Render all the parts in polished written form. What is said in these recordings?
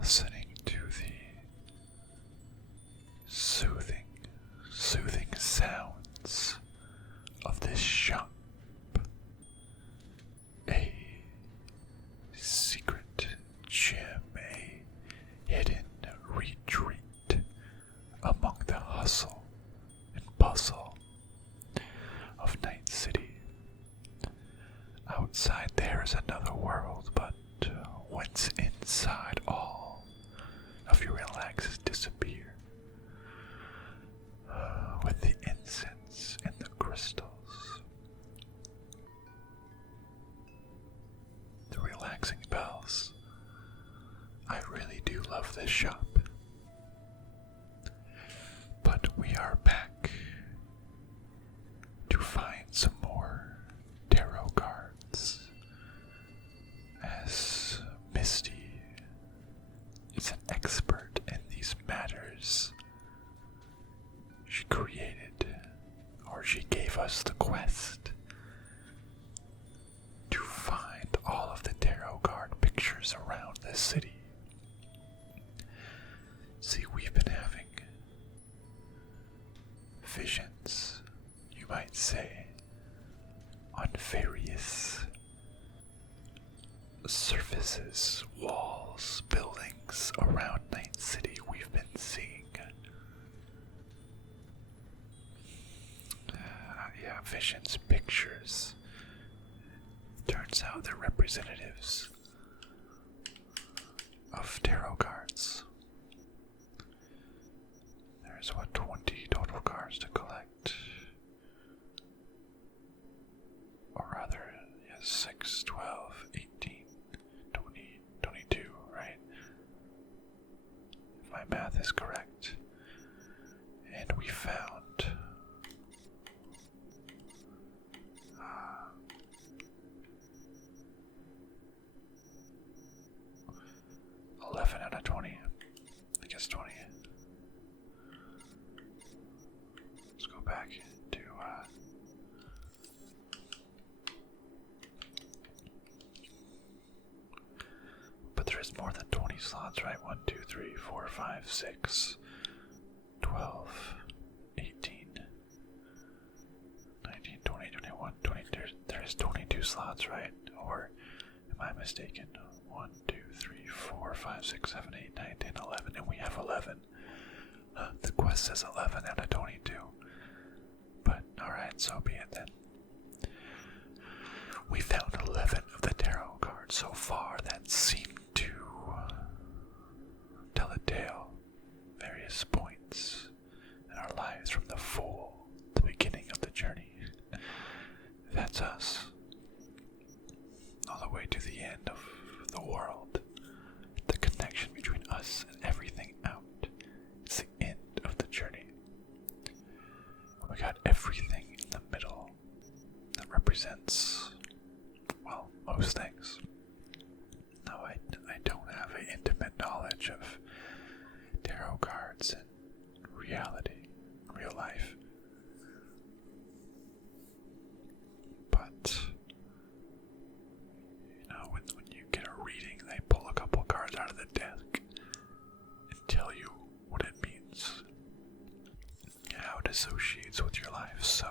listening to the soothing sounds of this shop. A secret gem, a hidden retreat among the hustle and bustle of Night City. Outside there is another world, but whence inside all of your relaxes disappear, with the incense and the crystals, the relaxing bells. I really do love this shop. But we are back to find some more tarot cards, as Misty is an expert in these matters. She created, or she gave us the quest to find all of the tarot card pictures around this city. See, we've been having visions, you might say, on various surfaces, walls, buildings around Night City. We've been seeing visions, pictures. Turns out they're representatives of tarot cards. There's 20 total cards to collect. Or rather, 6, 12, 18, 20, 22, right? If my math is correct. And we found 11 out of 20. I guess 20. Let's go back to but there is more than 20 slots, right? 1, 2, 3, 4, 5, 6, 12, 18, 19, 20, 21, 20. There is 22 slots, right? Or am I mistaken? 1, 2, 3, 4, 5, 6, 7, 8, 9, 10, 11, and we have 11. The quest says 11 out of 22. But, alright, so be it then. We found 11 of the tarot cards so far that seem to tell a tale, various points in our lives from the Fool, the beginning of the journey. That's us. All the way to the end of the world. The connection between us and everything out. It's the end of the journey. We got everything in the middle that represents, well, most things. Now, I don't have an intimate knowledge of tarot cards and reality, real life. But when you get a reading, they pull a couple cards out of the deck and tell you what it means, how it associates with your life. So,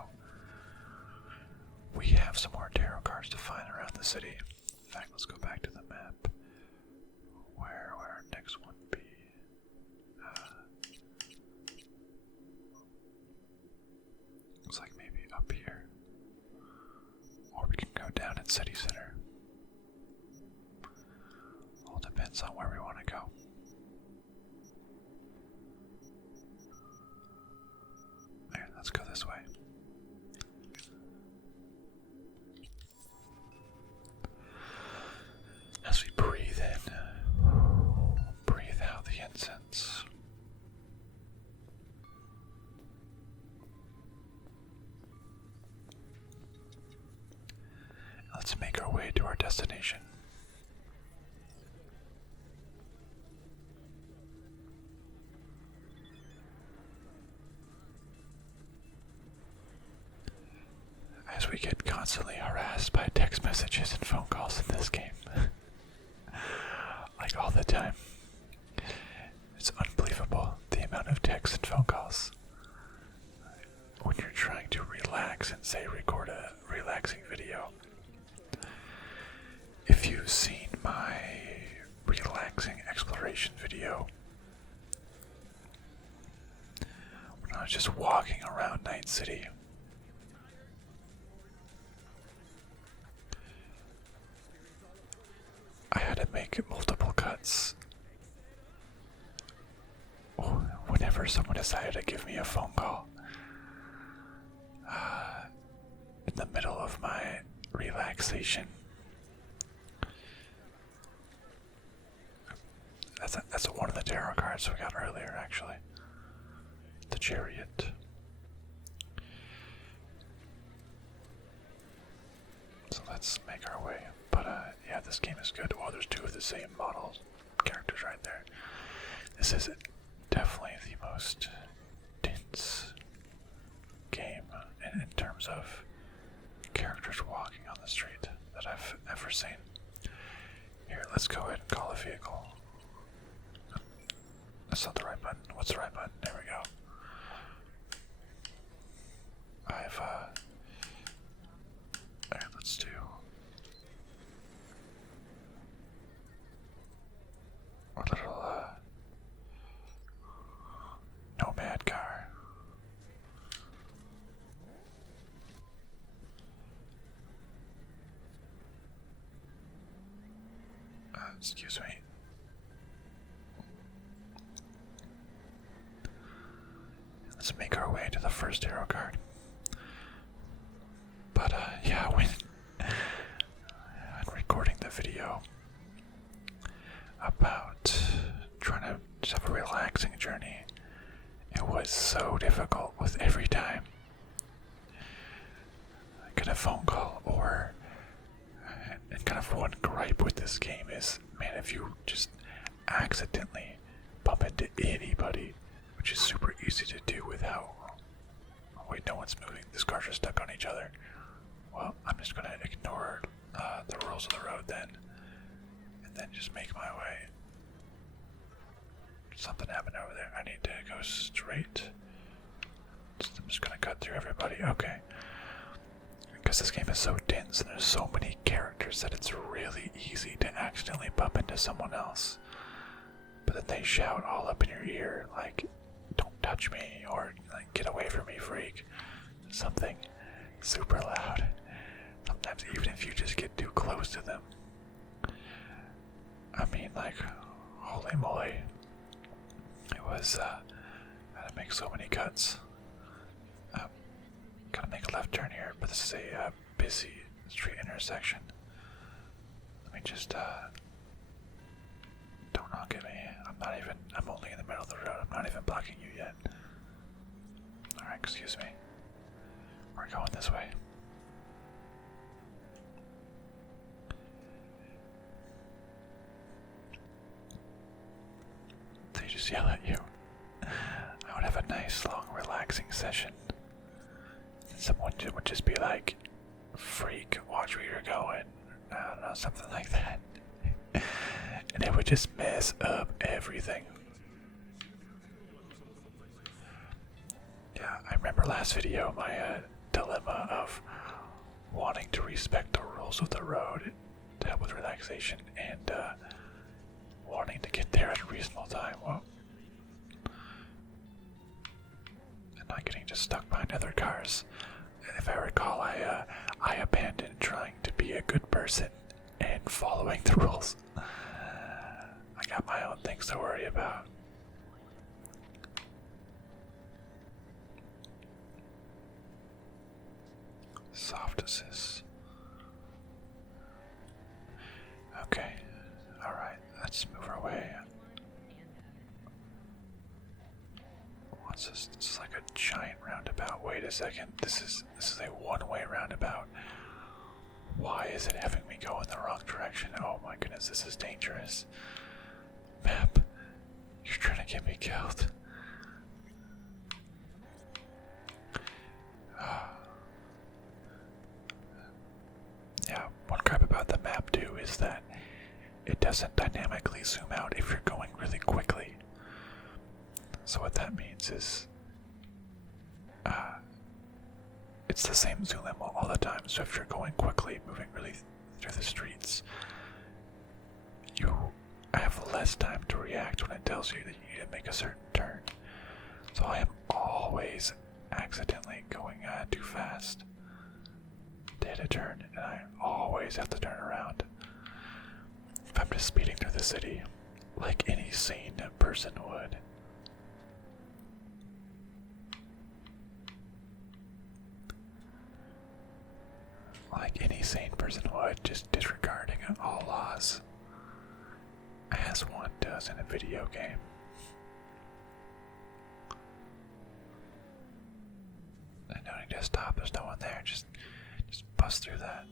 we have some more tarot cards to find around the city. In fact, let's go back to the map. Where would our next one be? Looks like maybe up here. Or we can go down in City Center. All depends on where we want to go. Okay, let's go this way. As we breathe in, breathe out the incense. Let's make our way to our destination. As we get constantly harassed by text messages and phone calls in this game. Like all the time. relaxing exploration video when I was just walking around Night City. I had to make multiple cuts. Whenever someone decided to give me a phone call in the middle of my relaxation. That's one of the tarot cards we got earlier, actually. The Chariot. So let's make our way. But yeah, this game is good. Well, there's two of the same model characters right there. This is definitely the most dense game in terms of characters walking on the street that I've ever seen. Here, let's go ahead and call a vehicle. That's not the right button. What's the right button? There we go. Alright, let's do a little nomad car. Excuse me. Let's make our way to the first tarot card. But yeah, when I'm recording the video about trying to just have a relaxing journey, it was so difficult with every time I get a phone call or and kind of one gripe with this game is, man, if you just accidentally bump into anybody, which is super easy to do without. Oh, wait, no one's moving. These cars are stuck on each other. Well, I'm just gonna ignore the rules of the road then, and then just make my way. Something happened over there. I need to go straight. So I'm just gonna cut through everybody. Okay. Because this game is so dense and there's so many characters that it's really easy to accidentally bump into someone else. But then they shout all up in your ear, like, don't touch me, or like, get away from me, freak. Something super loud. Sometimes even if you just get too close to them. I mean, like, holy moly. It was, I had to make so many cuts. Gotta make a left turn here, but this is a busy street intersection. Let me just, don't honk at me. I'm only in the middle of the road. I'm not even blocking you yet. Alright, excuse me. We're going this way. They just yell at you. I would have a nice, long, relaxing session. Someone would just be like, freak, watch where you're going. I don't know, something like that. And it would just mess up everything. Yeah, I remember last video, my dilemma of wanting to respect the rules of the road to help with relaxation and wanting to get there at a reasonable time. Well, and not getting just stuck behind other cars. If I recall, I abandoned trying to be a good person and following the rules. I got my own things to worry about. Soft assist. Okay, alright, let's move our way. What's this? This is like a giant roundabout. Wait a second. This is a one-way roundabout. Why is it having me go in the wrong direction? Oh my goodness, this is dangerous. Map, you're trying to get me killed. Yeah, one crap about the map too is that it doesn't dynamically zoom out if you're going really quickly. So what that means is it's the same zoom in all the time. So if you're going quickly, moving really through the streets, you have have less time to react when it tells you that you need to make a certain turn. So I am always accidentally going too fast to hit a turn, and I always have to turn around. If I'm just speeding through the city, like any sane person would. Like any sane person would, just disregarding all laws, as one does in a video game. And no need to stop, there's no one there, just bust through that.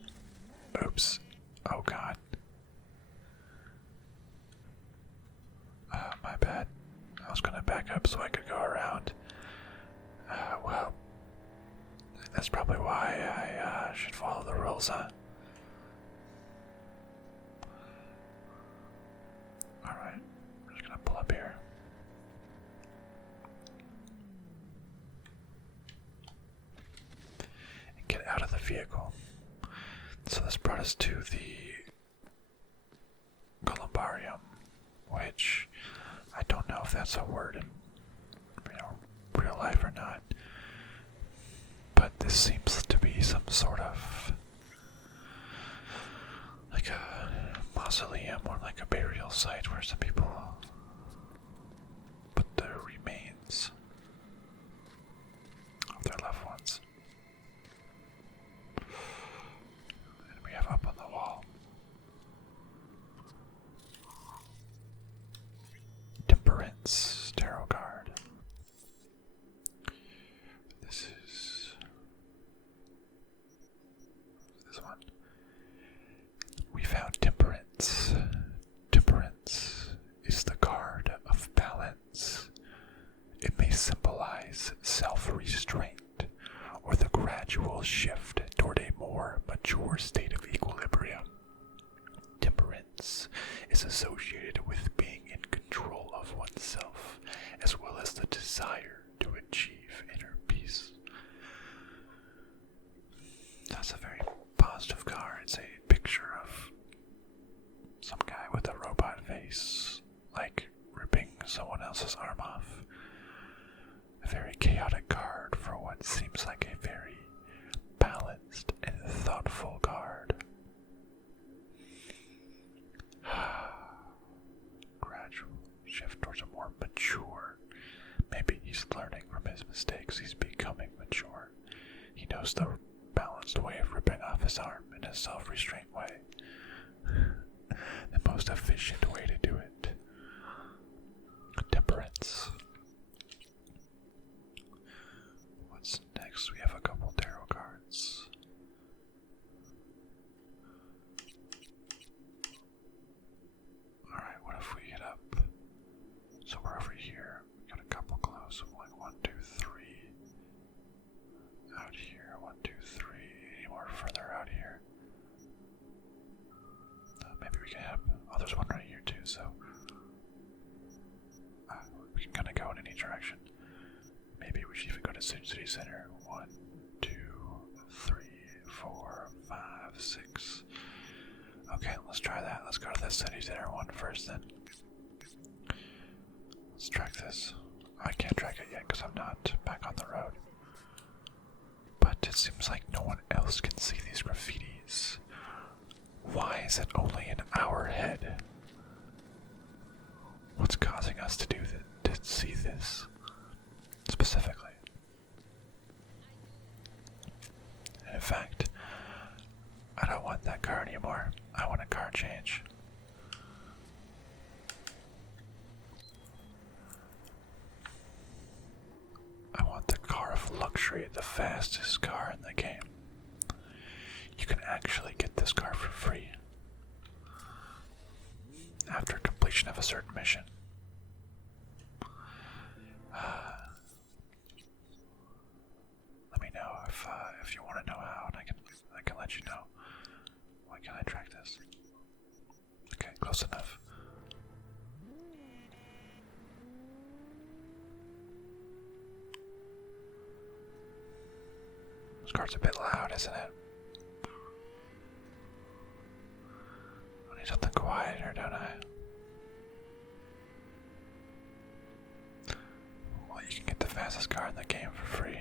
Oops. Oh god. My bad. I was gonna back up so I could go around. Well, that's probably why I should follow the rules, huh? Alright, we're just gonna pull up here. And get out of the vehicle. So this brought us to the columbarium, which I don't know if that's a word in real life or not. But this seems to be some sort of like a mausoleum or like a burial site where some people put their remains of their loved ones. And we have up on the wall Temperance tarot card. This one. We found Temperance. Temperance is the card of balance. It may symbolize self-restraint or the gradual shift toward a more mature state of equilibrium. Temperance is associated with being in control of oneself, as well as the desire to achieve inner peace. That's a very positive card. It's a picture of some guy with a robot face, like ripping someone else's arm off. A very chaotic card for what seems like a very balanced and thoughtful card. Gradual shift towards a more mature. Maybe he's learning from his mistakes. He's becoming mature. He knows the balanced way of ripping off his arm in a self-restraint way. The most efficient way to do it. Temperance. What's next? We have a couple tarot cards. Alright, what if we get up? So we're over here. We got a couple close. Like 1, 2, 3. Out here. 1, 2, 3. Any more further out here? Maybe we can have. Oh, there's one right here too, so. We can kind of go in any direction. Maybe we should even go to City Center. 1, 2, 3, 4, 5, 6. Okay, let's try that. Let's go to the City Center one first then. Let's track this. I can't track it yet because I'm not back on the road. But it seems like no one else can see these graffitis. Why is it only in our head? What's causing us to see this specifically? And in fact, I don't want that car anymore. I want a car change. I want the car of luxury, the fastest car in the game. You can actually get this car for free after completion of a certain mission. Let me know if you want to know how, and I can let you know. Why can't I track this? Okay, close enough. This card's a bit loud, isn't it? I need something quieter, don't I? fastest car in the game for free.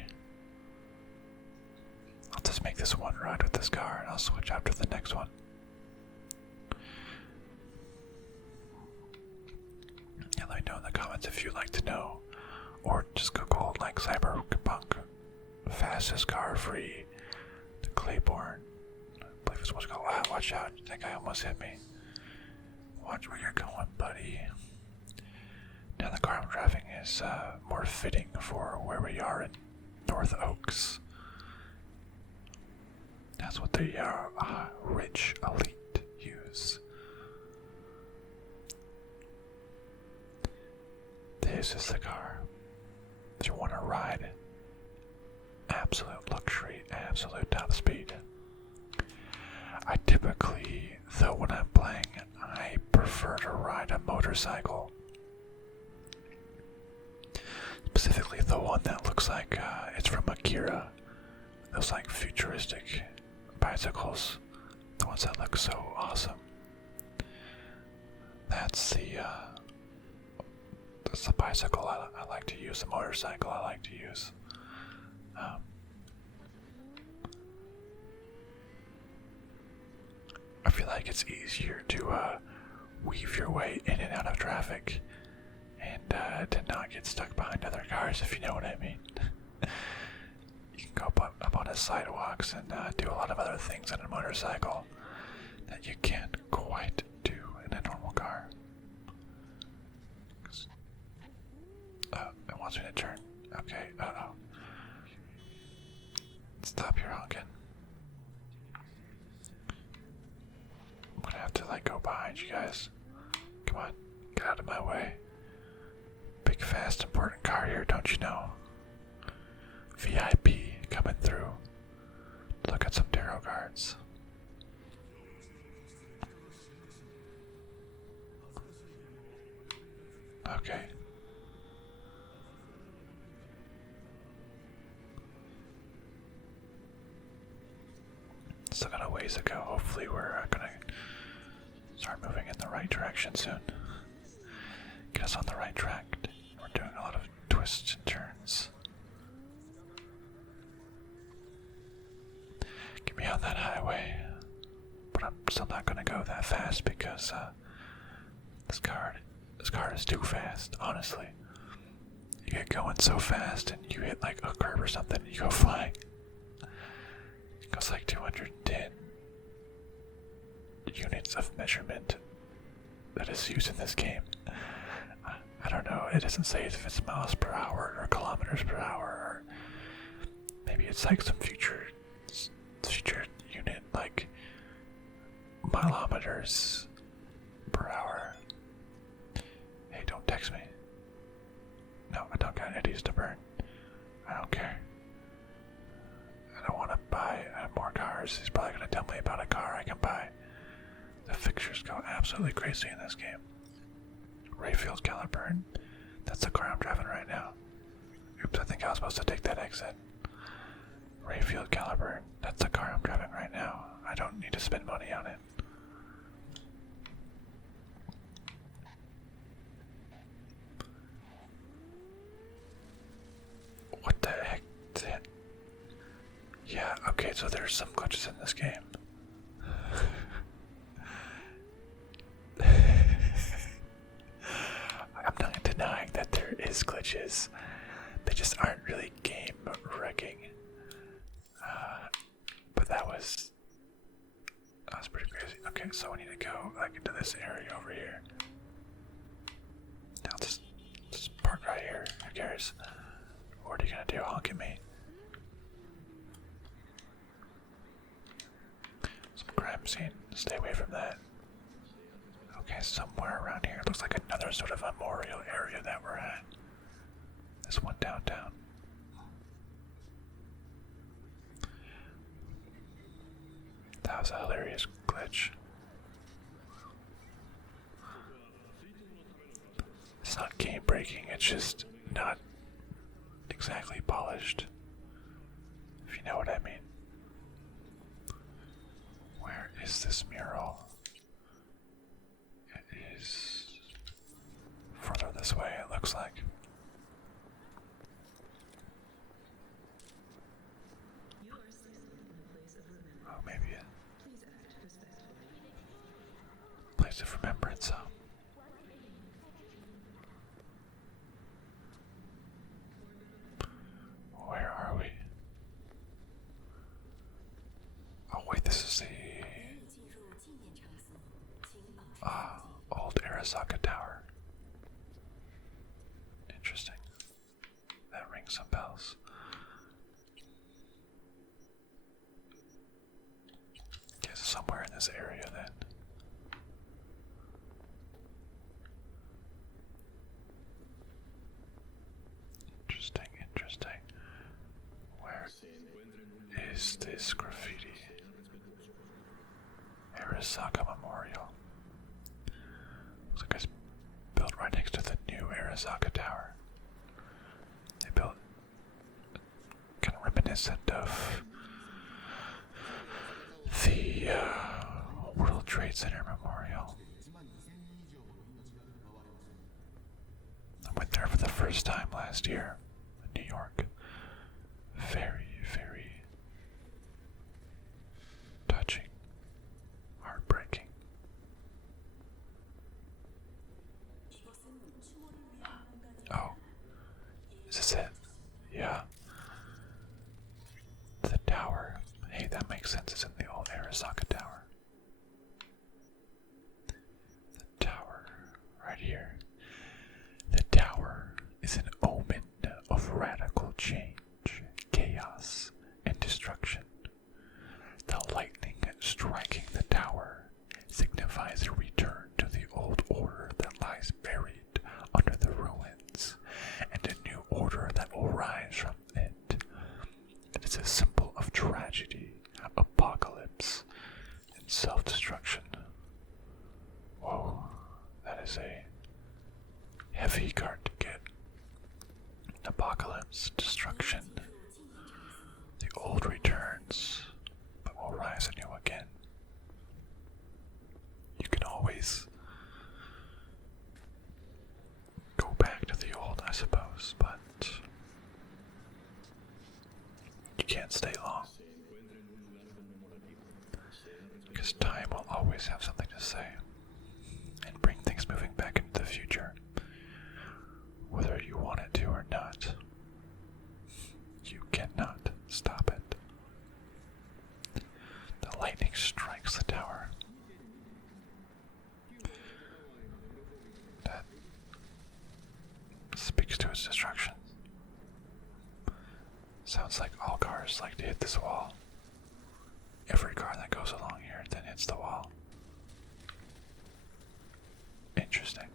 I'll just make this one ride with this car and I'll switch out to the next one. Yeah, let me know in the comments if you'd like to know. Or just Google like Cyberpunk. Fastest car free. The Claiborne. I believe it's what's called. Wow, watch out. That guy almost hit me. Watch where you're going, buddy. Now the car I'm driving is more fitting for where we are in North Oaks. That's what the rich elite use. This is the car that you want to ride. Absolute luxury, absolute top speed. I typically, though when I'm playing, I prefer to ride a motorcycle. Specifically the one that looks like it's from Akira. Those like futuristic bicycles. The ones that look so awesome. That's the bicycle I like to use, the motorcycle I like to use. I feel like it's easier to weave your way in and out of traffic and to not get stuck behind other cars, if you know what I mean. You can go up on the sidewalks and do a lot of other things on a motorcycle that you can't quite do in a normal car. It wants me to turn. Okay, uh-oh. Stop your honking. I'm gonna have to like go behind you guys. Come on, get out of my way. Big, fast, important car here, don't you know? VIP coming through. Look at some tarot cards. Okay. Still got a ways to go. Hopefully we're gonna start moving in the right direction soon. Get us on the right track. We're doing a lot of twists and turns. Get me on that highway. But I'm still not gonna go that fast because this car is too fast, honestly. You get going so fast and you hit like a curb or something and you go flying. It goes like 210 units of measurement that is used in this game. I don't know, it doesn't say if it's miles per hour or kilometers per hour, or maybe it's like some future unit, like milometers per hour. Hey, don't text me. No, I don't got eddies to burn. I don't care. I don't want to buy more cars. He's probably going to tell me about a car I can buy. The fixtures go absolutely crazy in this game. Rayfield Caliburn. That's the car I'm driving right now. Oops, I think I was supposed to take that exit. Rayfield Caliburn. That's the car I'm driving right now. I don't need to spend money on it. What the heck is that? Yeah, okay, so there's some glitches in this game. I'm not denying that there is glitches. They just aren't really game wrecking. But that was pretty crazy. Okay, so we need to go like into this area over here. I'll just park right here. Who cares? What are you gonna do? Honk at me. Some crime scene. Stay away from that. Okay, somewhere around here. Looks like another sort of memorial area that we're at. This one downtown. That was a hilarious glitch. It's not game breaking, it's just not exactly polished. If you know what I mean. Where is this mural? It is further this way, it looks like. Interesting. That rings some bells. Guess somewhere in this area then. Interesting, interesting. Where is this graffiti? Arasaka Memorial. Looks like it's built right next to the new Arasaka Tower. They built kind of reminiscent of the World Trade Center Memorial. I went there for the first time last year in New York. Very, very touching, heartbreaking. Oh, is this it? Yeah. The tower. Hey, that makes sense. It's in the old Arasaka Tower. The tower, right here. The tower is an omen of radical change, chaos, and destruction. The lightning striking the tower signifies a return to the old order that lies buried under the ruins, and a new order that will rise from it. It is a symbol of tragedy, apocalypse, and self-destruction. Whoa, that is a heavy card to get. Apocalypse, destruction. The old returns, but will rise anew again. You can always go back to the old, I suppose, but you can't stay long. Because time will always have something to say and bring things moving back into the future. Whether you want it to or not, you cannot stop it. The lightning strikes the tower. That speaks to its destruction. Sounds like all cars like to hit this wall. Every car that goes along here then hits the wall. Interesting.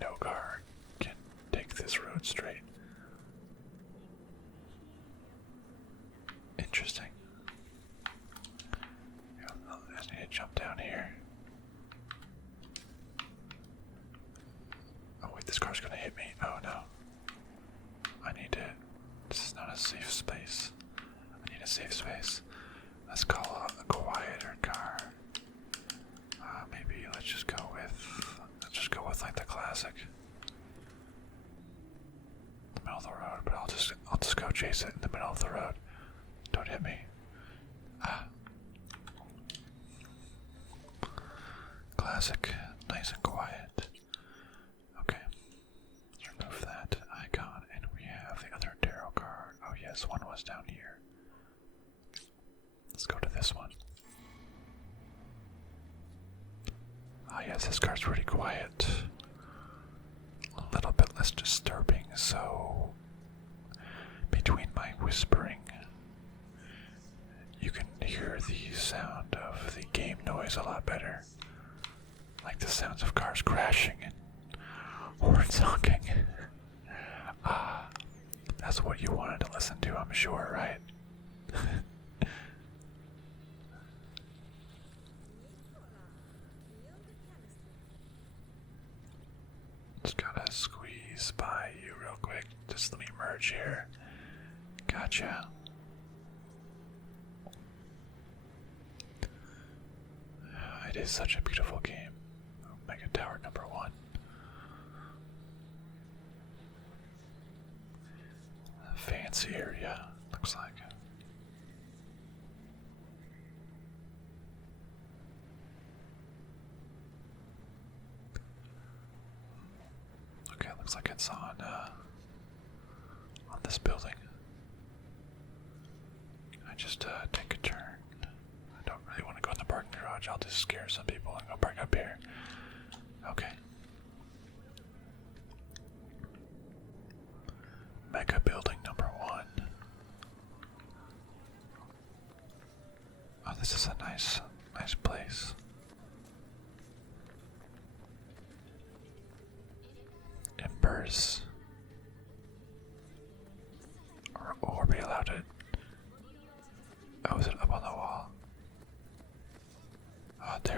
No car can take this road straight. Interesting. Yeah, I need to jump down here. Oh wait, this car's gonna hit me. Oh no. I need to... This is not a safe space. I need a safe space. Let's call a quieter car. Maybe let's just go with like the classic. The middle of the road, but I'll just go chase it in the middle of the road. Don't hit me. Classic, nice and quiet. Okay. Let's remove that icon, and we have the other tarot card. Oh yes, one was down here. Let's go to this one. Ah yes, this card's pretty quiet. A little bit less disturbing, so between my whispering, you can hear the sound of the game noise a lot better. Like the sounds of cars crashing and horns honking. That's what you wanted to listen to, I'm sure, right? Just gotta squeeze by you real quick. Just let me merge here. Gotcha. It is such a beautiful game. Mega Tower number 1. Fancy area, looks like. Okay, looks like it's on this building. Can I just take a turn? I don't really want to go in the parking garage. I'll just scare some people and go park up here. Okay.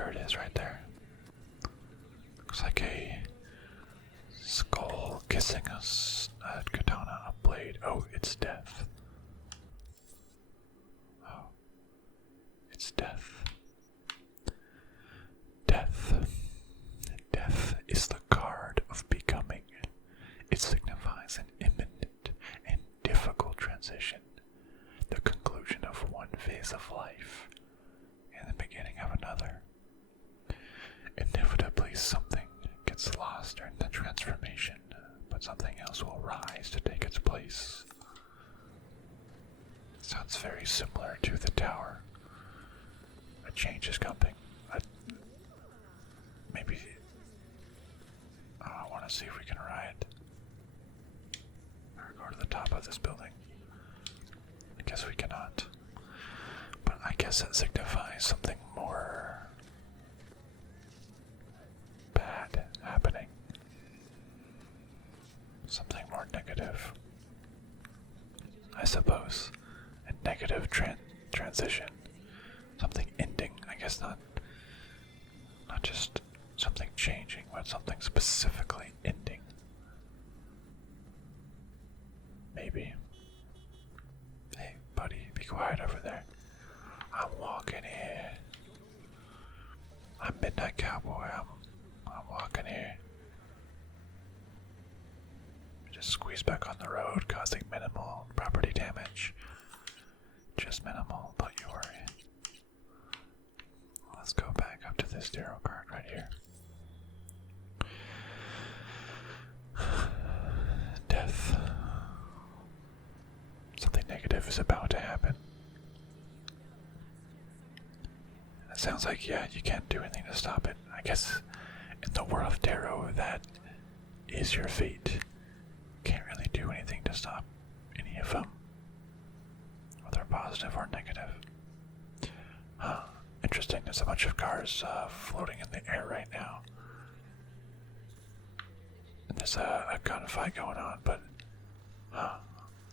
there it is, right there. Looks like a skull kissing a katana, a blade. Oh, it's death. Oh, it's death. Death. Death is the card of becoming. It signifies an imminent and difficult transition, the conclusion of one phase of life and the beginning of another. Inevitably, something gets lost during the transformation, but something else will rise to take its place. Sounds very similar to the tower. A change is coming. Maybe. I want to see if we can ride. Or go to the top of this building. I guess we cannot. But I guess it signifies something more bad happening. Something more negative. I suppose. A negative transition. Something ending. I guess not just something changing, but something specifically ending. Maybe. Hey, buddy, be quiet over there. I'm walking here. I'm Midnight Cowboy. I'm walking here. Just squeeze back on the road, causing minimal property damage. Just minimal, don't you worry. Let's go back up to this tarot card right here. Death. Something negative is about to happen. It sounds like, yeah, you can't do anything to stop it. I guess in the world of tarot, that is your fate. Can't really do anything to stop any of them, whether positive or negative. Huh. Interesting, there's a bunch of cars floating in the air right now. And there's a gunfight going on, but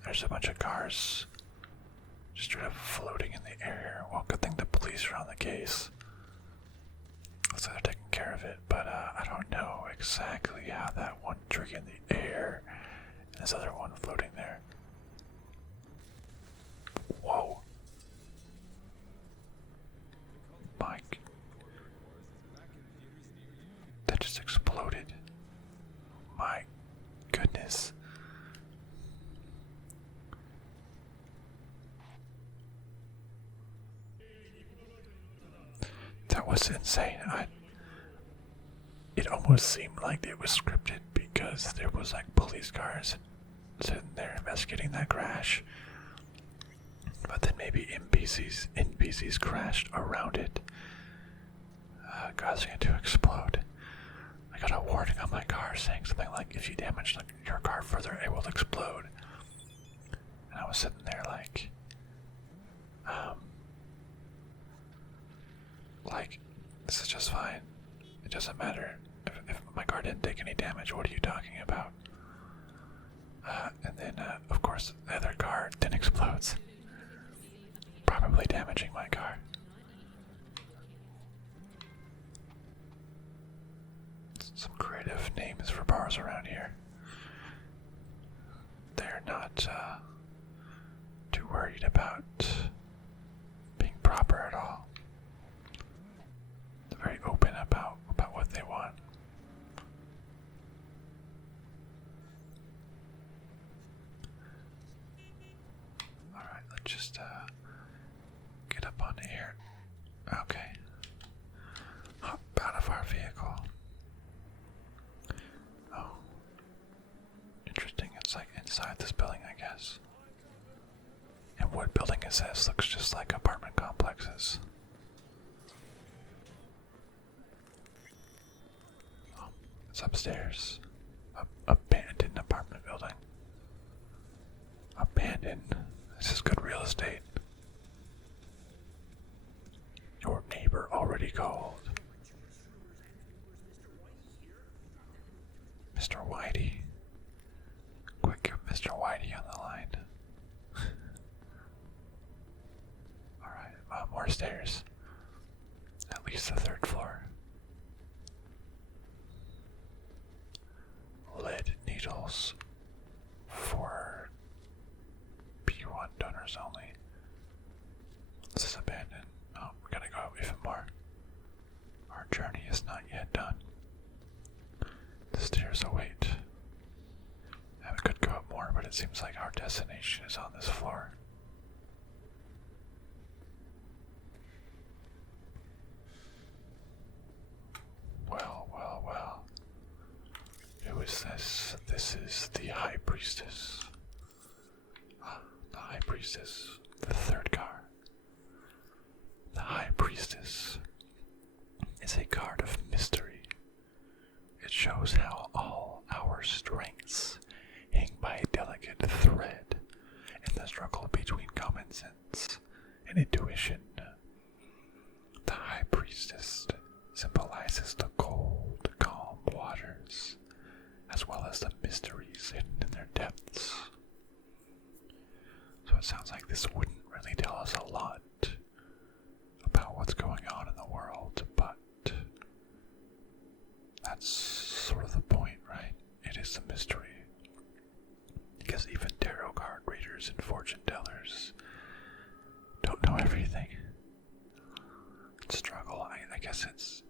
there's a bunch of cars just straight up floating in the air. Well, good thing the police are on the case. Looks like they're taking care of it, but I don't know exactly how that one tree in the air and this other one floating there. Whoa. Mike. That just exploded. My goodness. That was insane. It almost seemed like it was scripted because there was like police cars sitting there investigating that crash. But then maybe NPCs crashed around it, causing it to explode. I got a warning on my car saying something like, if you damage your car further, it will explode. And I was sitting there like, this is just fine. It doesn't matter. If my car didn't take any damage, what are you talking about? And then, of course, the other car then explodes. Probably damaging my car. Some creative names for bars around here. They're not too worried about being proper at all. They're very open about what they want. Alright, let's just get up onto here. Okay. Hop out of our vehicle. Oh. Interesting, it's like inside this building, I guess. And what building is this? Looks just like apartment complexes. Oh, it's upstairs. Abandoned apartment building. Abandoned. This is good real estate. Your neighbor already called. Mr. Whitey. Quick, get Mr. Whitey on the line. Alright, more stairs. At least the third floor. journey is not yet done. The stairs await. And we could go up more, but it seems like our destination is on this floor. Well, well, well. Who is this? This is the High Priestess. The High Priestess, the third card. The High Priestess is a card of mystery. It shows how all our strengths hang by a delicate thread in the struggle between common sense and intuition. The High Priestess symbolizes the cold, calm waters, as well as the mysteries hidden in their depths. So it sounds like this wouldn't really tell us a lot about what's going on in the world, but that's sort of the point, right? It is a mystery. Because even tarot card readers and fortune tellers don't know everything. Struggle, I guess it's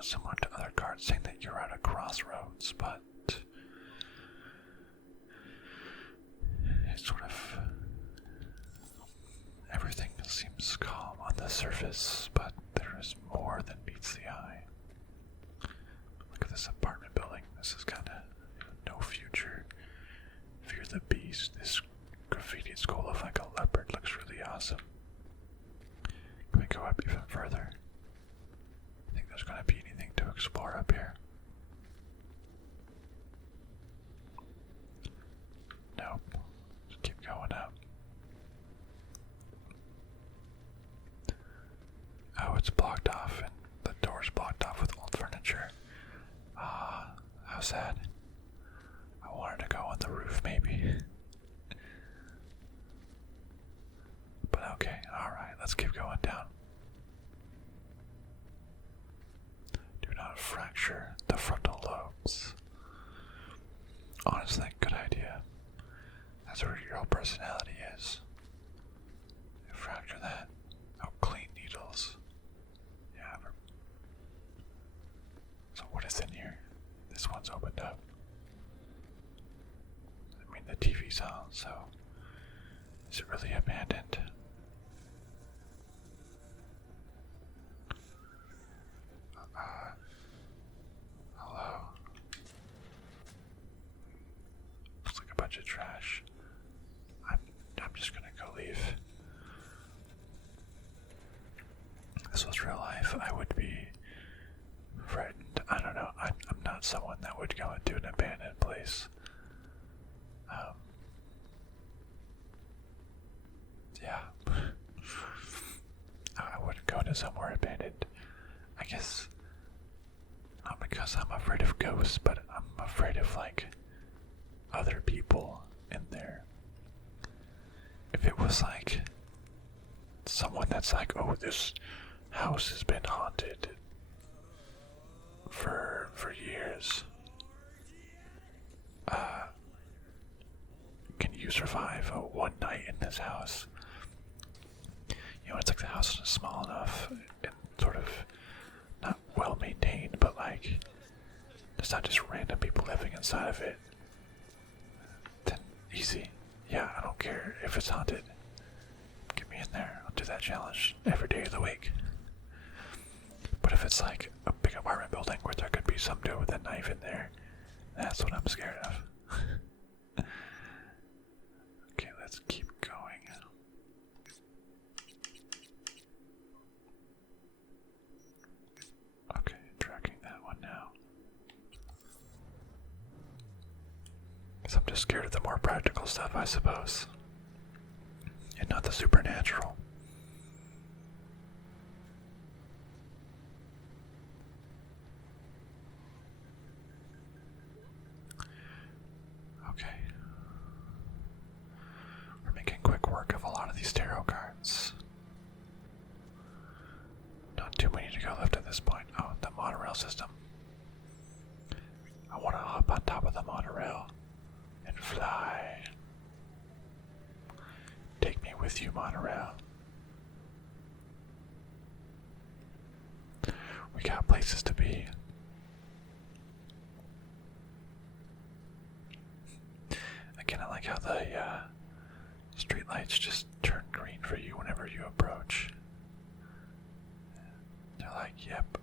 similar to other cards saying that you're at a crossroads, but it's sort of everything seems calm on the surface, but there is more than meets the eye. Look at this apartment building. This is kind of no future. Fear the beast. This graffiti skull looks like a leopard. Looks really awesome. Can we go up even further? I think there's going to be anything to explore up here. Nope. Just keep going up. Oh, it's blocked off, and the door's blocked off with old furniture. How sad. I wanted to go on the roof, maybe. But okay, alright, let's keep going down. Do not fracture the frontal lobes. Honestly, good idea. That's where your whole personality is. Fracture that. Oh, clean needles. Yeah. So what is in here? This one's opened up. I mean, the TV's on, so is it really abandoned? Hello? Looks like a bunch of trash. I'm just gonna go leave. If this was real life, I would be frightened. I don't know. I'm not someone that would go into an abandoned place. Yeah. I wouldn't go to somewhere abandoned. I guess not because I'm afraid of ghosts, but I'm afraid of other people in there. If it was someone that's oh, this house has been haunted for years. Can you survive one night in this house? It's like the house is small enough and sort of not well maintained, but there's not just random people living inside of it. Then easy. Yeah, I don't care if it's haunted. Get me in there. I'll do that challenge every day of the week. But if it's a big apartment building where there could be some dude with a knife in there, that's what I'm scared of. Okay, let's keep going. Okay, tracking that one now. Guess I'm just scared of the more practical stuff, I suppose. And not the supernatural. Okay. We're making quick work of a lot of these tarot cards. Not too many to go left at this point. Oh, the monorail system. I want to hop on top of the monorail and fly. Take me with you, monorail. We got places to be. Again, I like how the street lights just turn green for you whenever you approach. They're like, yep,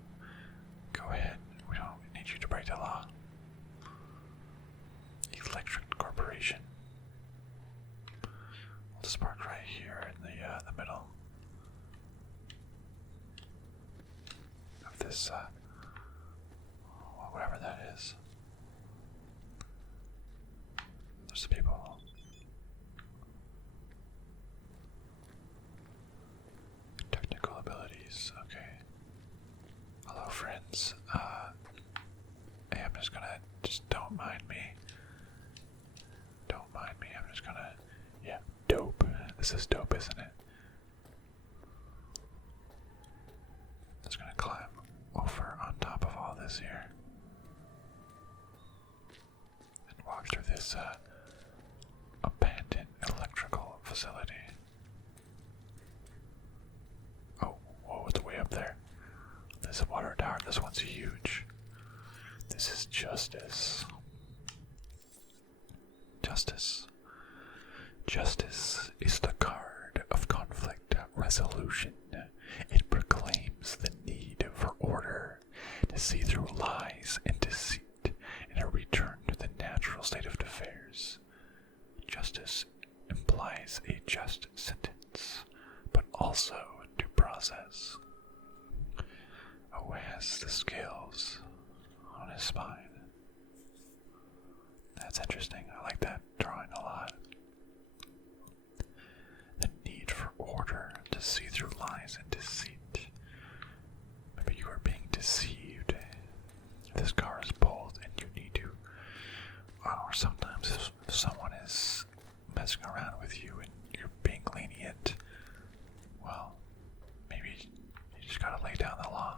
go ahead. We don't need you to break the law. Electric Corporation. We'll just park right here in the middle of this, whatever that is. There's the people. Technical abilities, okay. Hello, friends. Hey, I'm just gonna, don't mind me. Don't mind me, I'm just gonna, yeah, dope. This is dope, isn't it? Just gonna climb over on top of all this here. And walk through this, abandoned electrical facility. Oh, whoa, it's way up there. There's a water tower. This one's huge. This is justice. Justice. Justice is the card of conflict resolution. It proclaims the need for order, to see through lies and deceit, and a return to the natural state of affairs. Justice implies a just sentence, but also due process. Who has the scales on his spine? That's interesting. I like that drawing a lot. The need for order, to see through lies and deceit. Maybe you are being deceived. This car is bold and you need to, or sometimes if someone is messing around with you and you're being lenient, well, maybe you just gotta lay down the law.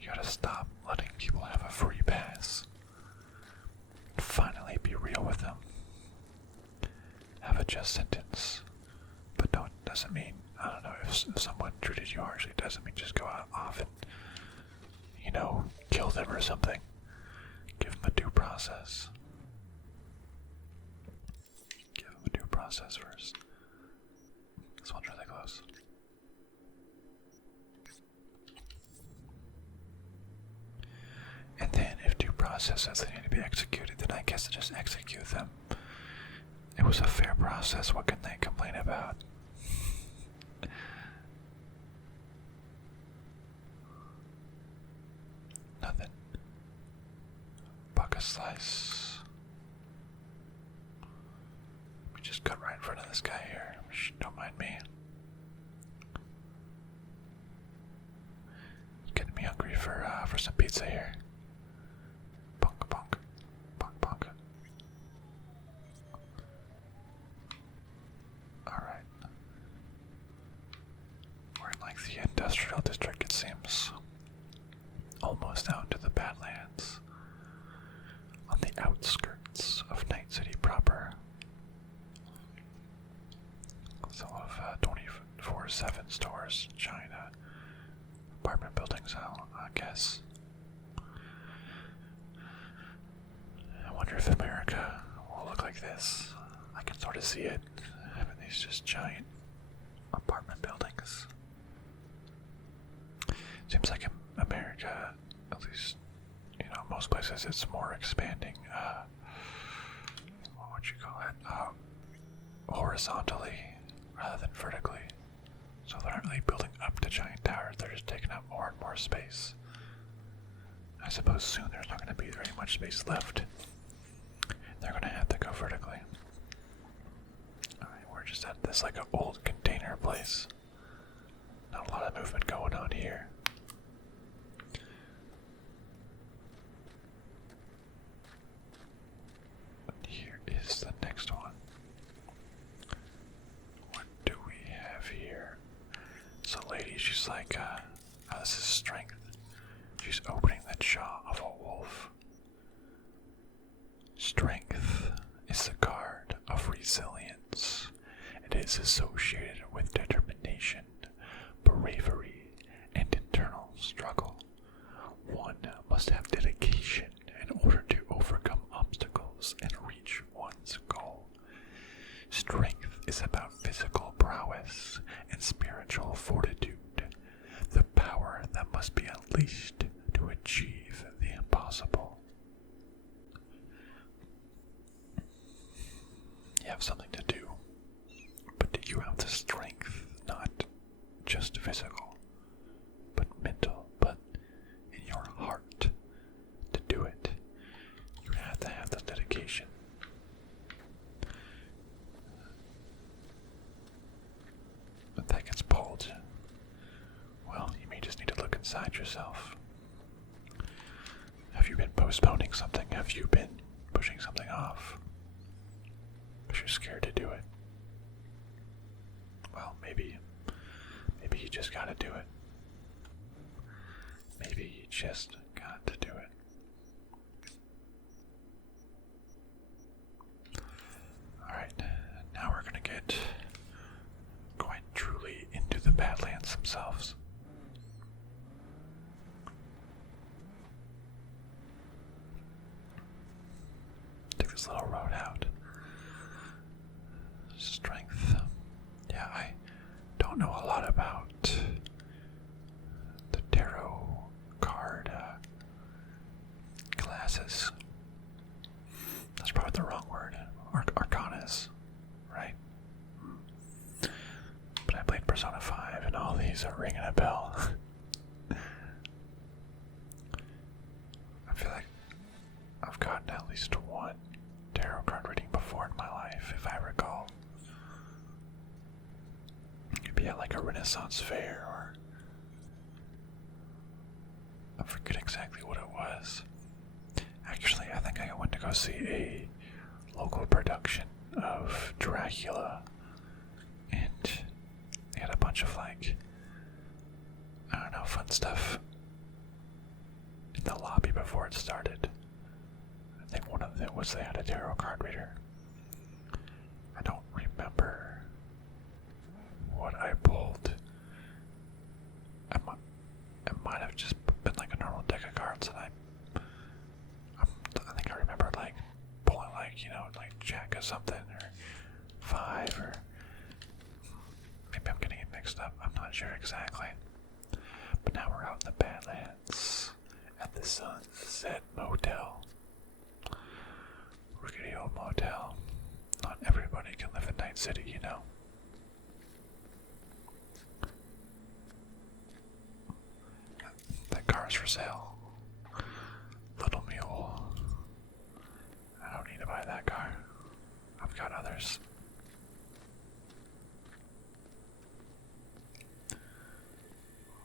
You gotta stop letting people have a free pass. Finally be real with them. Have a just sentence. But doesn't mean, I don't know, if someone treated you harshly, doesn't mean just go out off and, kill them or something. Give them a due process. Give them a due process first. This one's really close. And then if due process says they need to be executed, then I guess I just execute them. It was a fair process, what can they complain about? Nothing. Buck a slice. We just cut right in front of this guy here. Don't mind me. Getting me hungry for some pizza here. Bonk, bonk, bonk, bonk. Alright. We're in like the industrial district, it seems. Almost out to the Badlands. On the outskirts of Night City proper. Some of 24/7 stores, China, apartment buildings, I guess. I wonder if America will look like this. I can sort of see it, having these just giant apartment buildings. Seems like America, at least, most places it's more expanding, what would you call it, horizontally rather than vertically. So they're not really building up the giant towers, they're just taking up more and more space. I suppose soon there's not going to be very much space left. They're going to have to go vertically. Alright, we're just at this like an old container place. Not a lot of movement going on here. Here is the next one. What do we have here? So lady, she's like, oh, this is strength. She's opening the jaw of a wolf. Strength is the card of resilience. It is associated with determination, bravery, and internal struggle. One must have dedication in order to overcome obstacles and reach one's goal. Strength is about physical prowess and spiritual fortitude, the power that must be unleashed to achieve the impossible. You have something to do, but do you have the strength, not just physical, but mental, but in your heart to do it? You have to have the dedication. If that gets pulled, well, you may just need to look inside yourself. Have you been postponing something? Have you been pushing something off? Because you're scared to do it. Well, maybe you just gotta do it. Maybe you just got to do it. Alright, now we're gonna get quite truly into the Badlands themselves. Take this little road out. Strength. Yeah, I don't know a lot about the tarot card classes. That's probably the wrong word. Arcanas, right? But I played Persona 5 and all these are ringing a bell. I feel like I've gotten at least one tarot card reading before in my life, if I recall. Maybe at like a Renaissance fair, or I forget exactly what it was. Actually, I think I went to go see a local production of Dracula, and they had a bunch of like, I don't know, fun stuff in the lobby before it started. I think one of them was they had a tarot card reader. I don't remember what I pulled. It might have just been like a normal deck of cards, and I think I remember like pulling like, you know, like Jack or something, or 5, or maybe I'm getting it mixed up. I'm not sure exactly. But now we're out in the Badlands at the Sunset Motel. Rickety old motel. Not everybody can live in Night City, you know. That car's for sale. Little Mule. I don't need to buy that car. I've got others.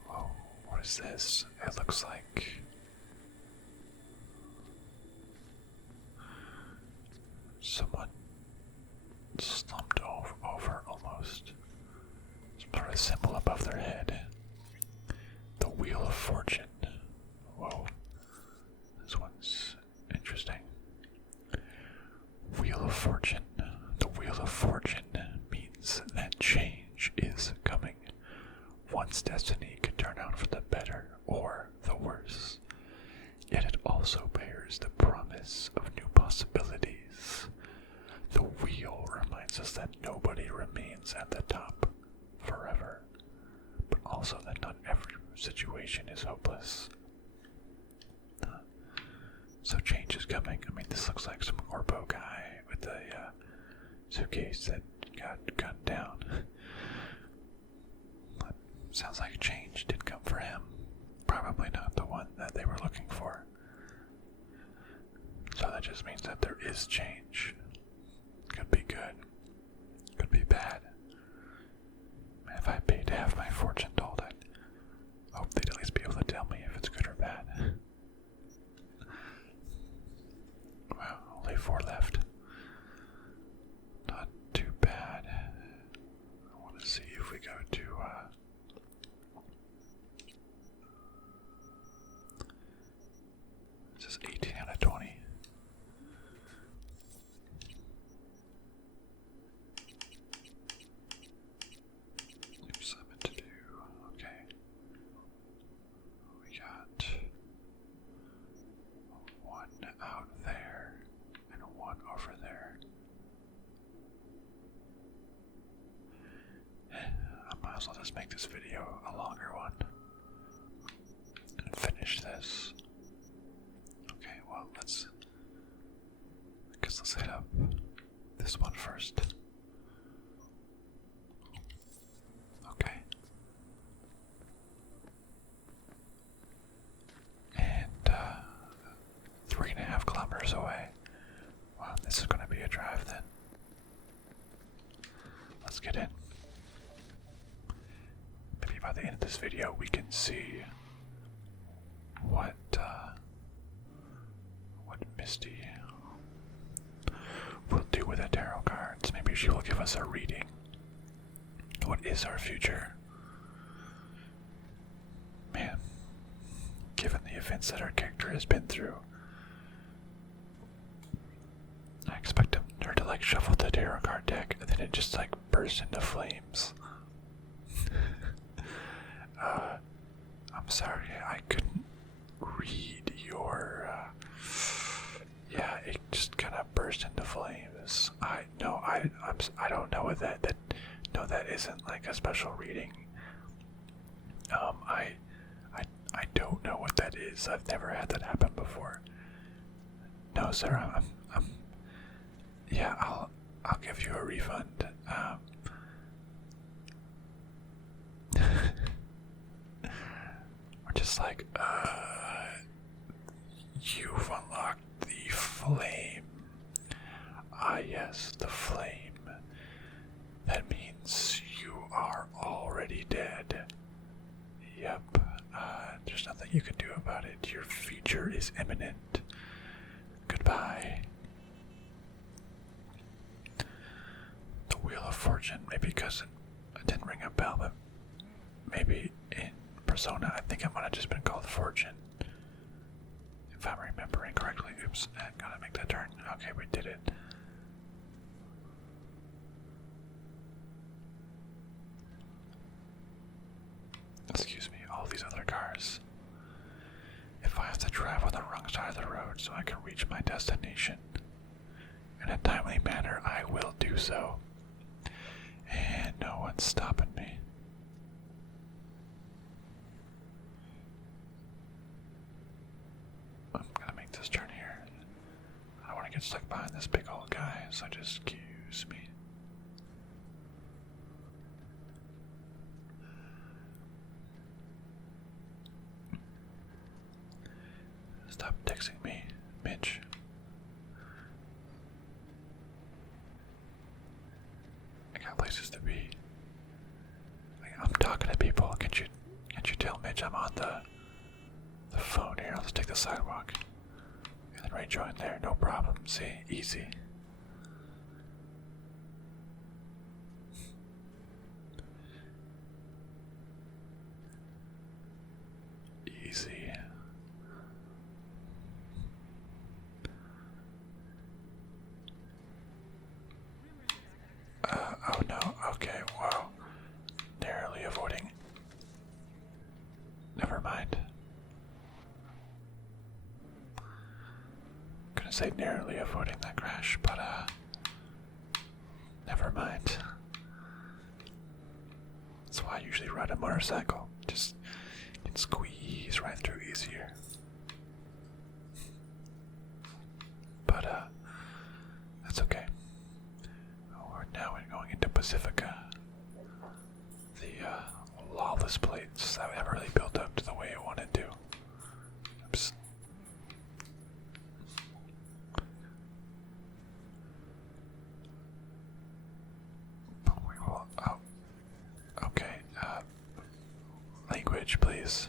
Whoa, what is this? It looks like someone slumped over almost. Some sort of symbol above their head. The Wheel of Fortune. Whoa. This one's interesting. Wheel of Fortune. The Wheel of Fortune means that change is coming. One's destiny could turn out for the better or the worse. Yet it also bears the promise of new possibilities. The wheel reminds us that nobody remains at the top forever, but also that not every situation is hopeless. So change is coming. I mean, this looks like some Orbo guy with a suitcase that got gunned down. But sounds like change did come for him. Probably not the one that they were looking for. So that just means that there is change. Could be good. Could be bad. Man, if I paid to have my fortune told, I'd hope they'd at least be able to tell me if it's good or bad. Wow, only 4 left. Not too bad. I want to see if we go to, this is 18 out of 20. out there and one over there. I might as well just make this video a longer one and finish this. Okay, well, let's hit up this one first. Okay. And 3.5 kilometers away. Wow, this is going to be a drive then. Let's get in. Maybe by the end of this video we can see what Misty will do with the tarot cards. Maybe she will give us a reading. What is our future? Man, given the events that our character has been through, I expect her to like shuffle the tarot card deck and then it just like bursts into flames. I'm sorry, I couldn't read your. Yeah, it just kind of burst into flames. I don't know what that. No, that isn't like a special reading. I don't know what that is. I've never had that happen before. No, sir. Yeah, I'll give you a refund. We're just like, you've unlocked the flame. Ah, yes, the flame. That means you are already dead. Yep, there's nothing you can do about it. Your future is imminent. Goodbye. The Wheel of Fortune, maybe because it didn't ring a bell, but maybe in Persona, I think it might have just been called Fortune. If I'm remembering correctly. Oops, I gotta make that turn. Okay, we did it. Excuse me, all these other cars. If I have to drive on the wrong side of the road so I can reach my destination in a timely manner, I will do so. And no one's stopping me. I'm gonna make this turn here. I don't want to get stuck behind this big old guy, so just excuse me. Stop texting me, Mitch. I got places to be. I'm talking to people. Can't you tell Mitch I'm on the phone here? I'll just take the sidewalk and then rejoin there. No problem. See, easy. Easy. Oh no, okay, wow. Narrowly avoiding. Never mind. Gonna say narrowly avoiding that crash, but never mind. That's why I usually ride a motorcycle. Just can squeeze right through easier. But that's okay. Now we're going into Pacifica. The lawless place that never really built up to the way it wanted to. Oops. But we will. Oh. Okay. Language, please.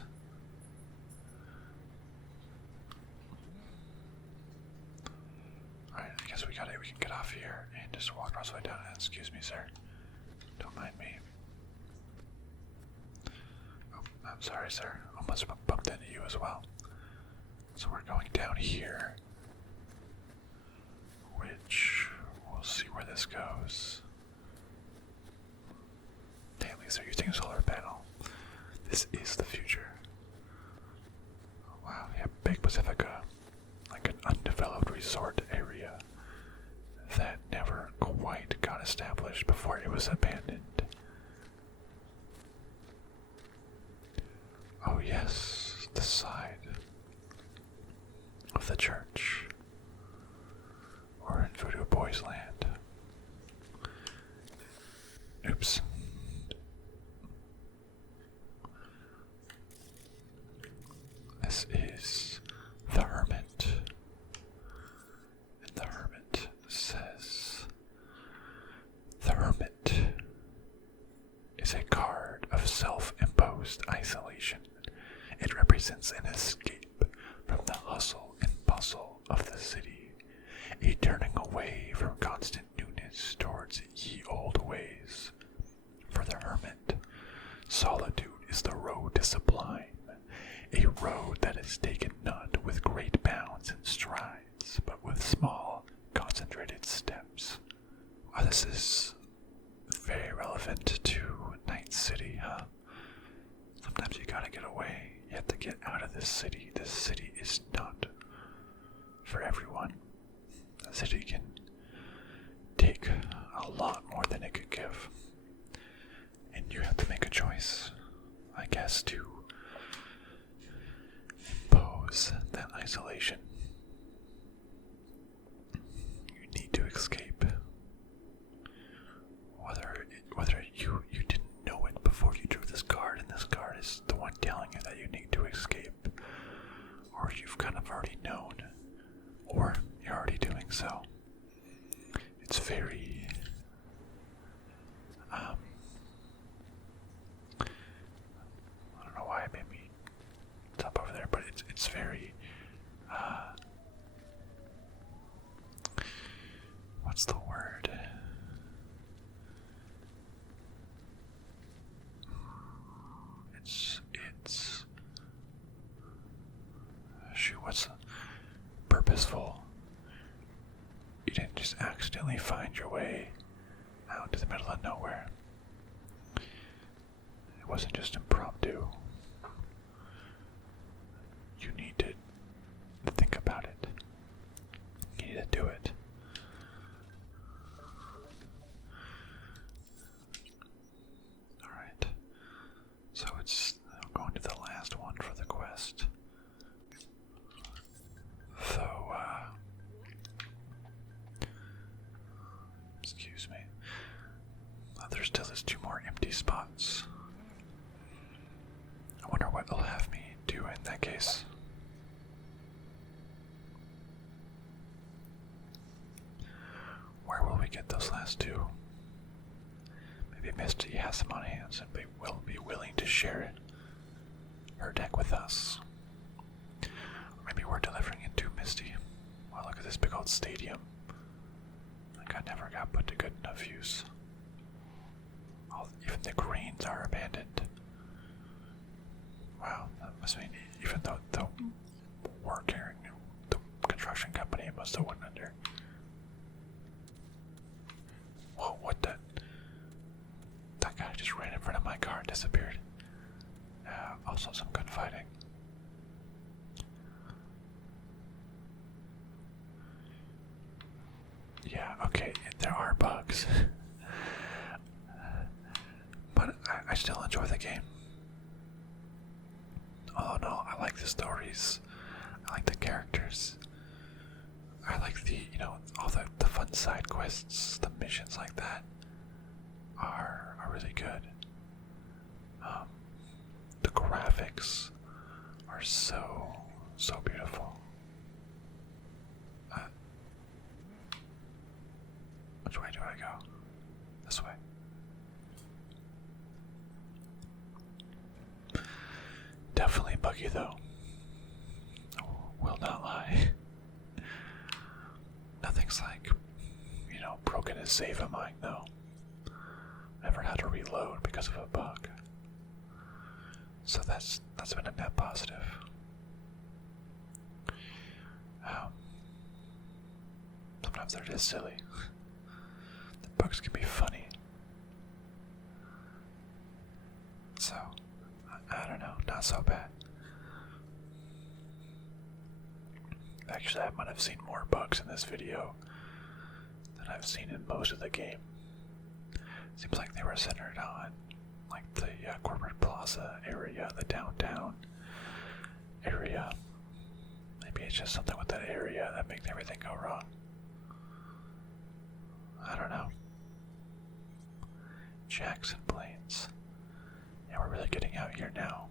Alright, I guess we can get off here and just walk across the way down. Excuse me, sir. Don't mind me. Oh, I'm sorry, sir. Almost bumped into you as well. So we're going down here, which we'll see where this goes. Damn, at least they're using a solar panel. This is the future. Oh, wow, yeah, big Pacifica. Like an undefeated resort area that never quite got established before it was abandoned. Oh yes, the side of the church. We're in Voodoo Boys Land. Oops. This is the Hermit. And the Hermit says, the Hermit is a card of self-imposed isolation. It represents an escape from the hustle and bustle of the city, a turning away from constant newness towards ye old ways. For the Hermit, solitude is the road to sublime, a road that is taken not with great bounds and strides, but with small, concentrated steps. Well, this is very relevant to Night City, huh? Sometimes you gotta get away. You have to get out of this city. This city is not for everyone. The city can take a lot more than it could give. And you have to make a choice, I guess, to impose that isolation. You need to escape. Whether you didn't know it before you drew this card, and this card is the one telling you that you need to escape, or you've kind of already known, or you're already doing so. It's very I don't know why it made me stop over there, but it's very what's the word? It's shoot, what's purposeful? You didn't just accidentally find your way out to the middle of nowhere. It wasn't just impromptu. You need to think about it. You need to do it. Alright. So it's going to the last one for the quest. So, excuse me. There still is 2 more empty spots. I wonder what they'll have me do in that case. Where will we get those last 2? Maybe Misty has some on hand and will be willing to share her deck with us. Or maybe we're delivering it to Misty. Wow, look at this big old stadium. Like I never got put to good enough use. Even the greens are abandoned. Wow, that must mean even though the worker, the construction company must have went under. Whoa, what the? That guy just ran in front of my car and disappeared. Also some gunfighting. Yeah, okay, there are bugs. But I still enjoy the game. Oh no, I like the stories. I like the characters. I like the, all the fun side quests, the missions like that are really good. The graphics are so beautiful. Which way do I go? This way. Definitely buggy though. Will not lie. Nothing's like, broken as save of mine though. Never had to reload because of a bug. So that's been a net positive. Sometimes they're just silly. The bugs can be funny. So, I don't know, not so bad. Actually, I might have seen more bugs in this video than I've seen in most of the game. Seems like they were centered on like the corporate plaza area, the downtown area. Maybe it's just something with that area that makes everything go wrong. I don't know. Jackson Plains. Yeah, we're really getting out here now.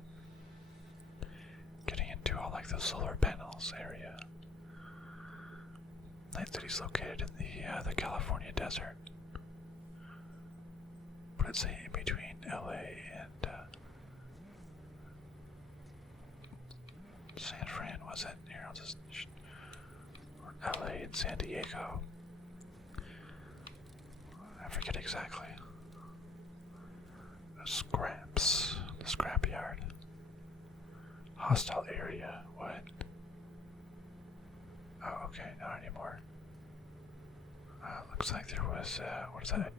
Getting into all like the solar panels area. Night City's located in the California desert. But it's in between LA and San Fran, was it? Here, I'll just. Or LA and San Diego. I forget exactly. The scraps. The scrapyard. Hostile area. What? Oh, okay, not anymore. Looks like there was, what is that?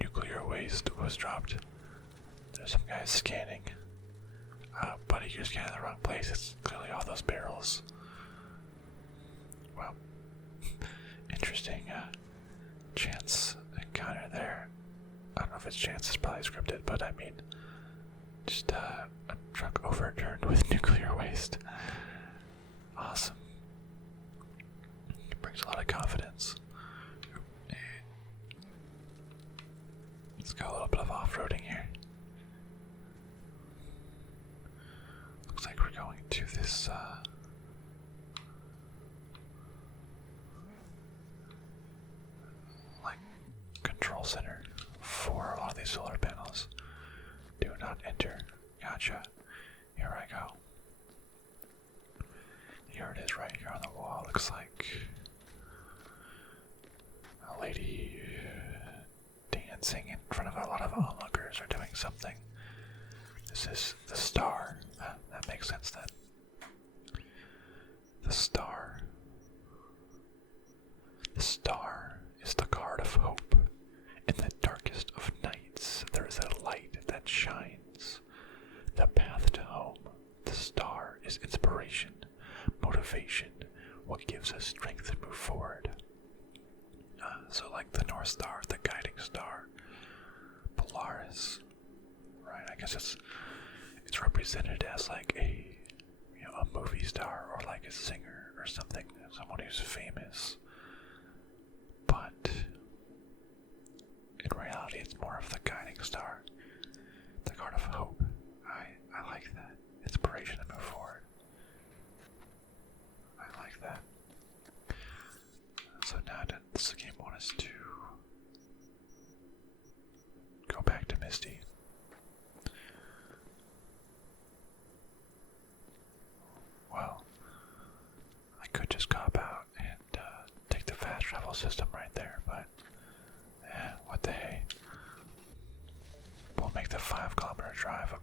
Nuclear waste was dropped. There's some guys scanning. Buddy, you're scanning the wrong place. It's clearly all those barrels. Well, interesting, chance encounter there. I don't know if it's chance, it's probably scripted, but I mean, just, a truck overturned with nuclear waste. Awesome. It brings a lot of confidence. Let's go a little bit of off-roading here. Looks like we're going to this, like, control center for a lot of these solar panels. Do not enter. Gotcha. Here I go. Here it is right here on the wall. Looks like a lady dancing in front of a lot of onlookers or doing something. This is the star. That makes sense then. The star. The star is the card of hope. In the darkest of nights, there is a light that shines. The path to home. The star is inspiration, motivation, what gives us strength to move forward. So like the North Star, the guiding star, Polaris, right? I guess it's represented as like a movie star or like a singer or something, someone who's famous. But in reality, it's more of the guiding star, the card of hope. I like that. Inspiration to move forward. I like that. So now does the game want us to go back to Misty? Well, I could just cop out and take the fast travel system right there, but what the hey? We'll make the 5-kilometer drive.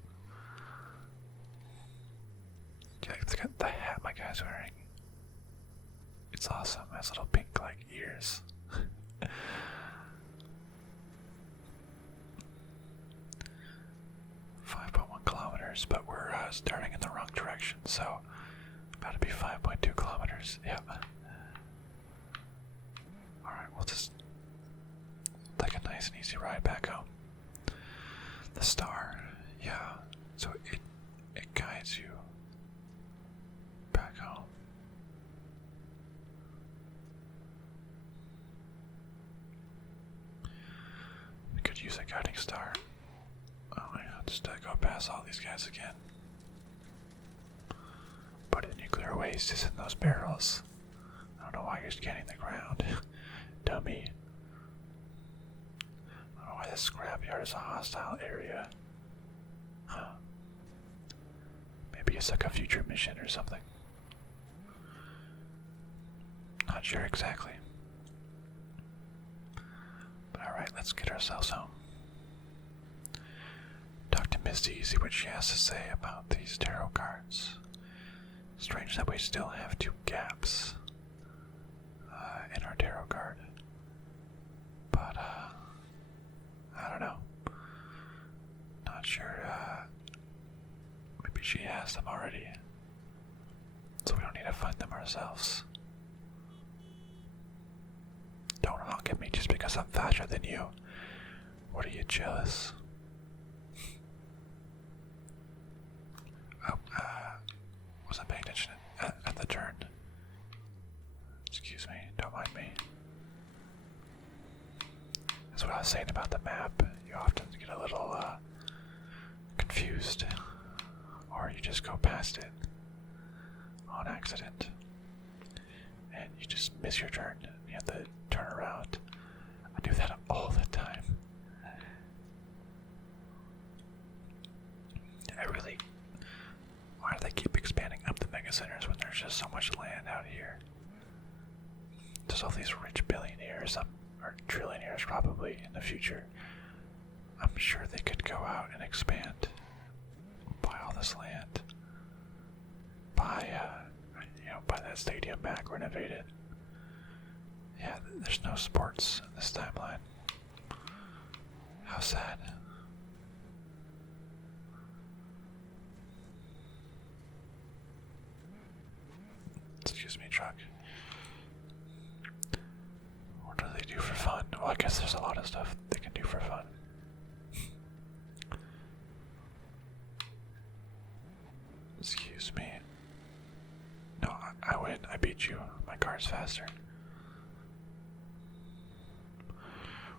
Look at the hat my guy's wearing. It's awesome. It has little pink like ears. 5.1 kilometers, but we're starting in the wrong direction, so about to be 5.2 kilometers. Yep. Alright, we'll just take a nice and easy ride back home. The star, yeah. So it guides you back home. We could use a guiding star. Oh yeah, just go past all these guys again. But the nuclear waste is in those barrels. I don't know why you're scanning the ground. Dummy. I don't know why this scrapyard is a hostile area. Huh. Maybe it's like a future mission or something. Not sure exactly. But alright, let's get ourselves home. Talk to Misty, see what she has to say about these tarot cards. Strange that we still have 2 gaps in our tarot card. But, I don't know. Not sure, maybe she has them already. so we don't need to find them ourselves. Don't honk at me just because I'm faster than you. What are you, jealous? Oh, wasn't paying attention at the turn. Excuse me, don't mind me. That's what I was saying about the map. You often get a little confused, or you just go past it on accident, and you just miss your turn. You have to turn around. I do that all the time. Why do they keep expanding up the mega centers when there's just so much land out here? There's all these rich billionaires, or trillionaires probably in the future. I'm sure they could go out and expand, buy all this land, buy that stadium back, renovate it. Yeah, there's no sports in this timeline. How sad. Excuse me, truck. What do they do for fun? Well, I guess there's a lot of stuff they can do for fun. Excuse me. No, I win. I beat you. My car's faster.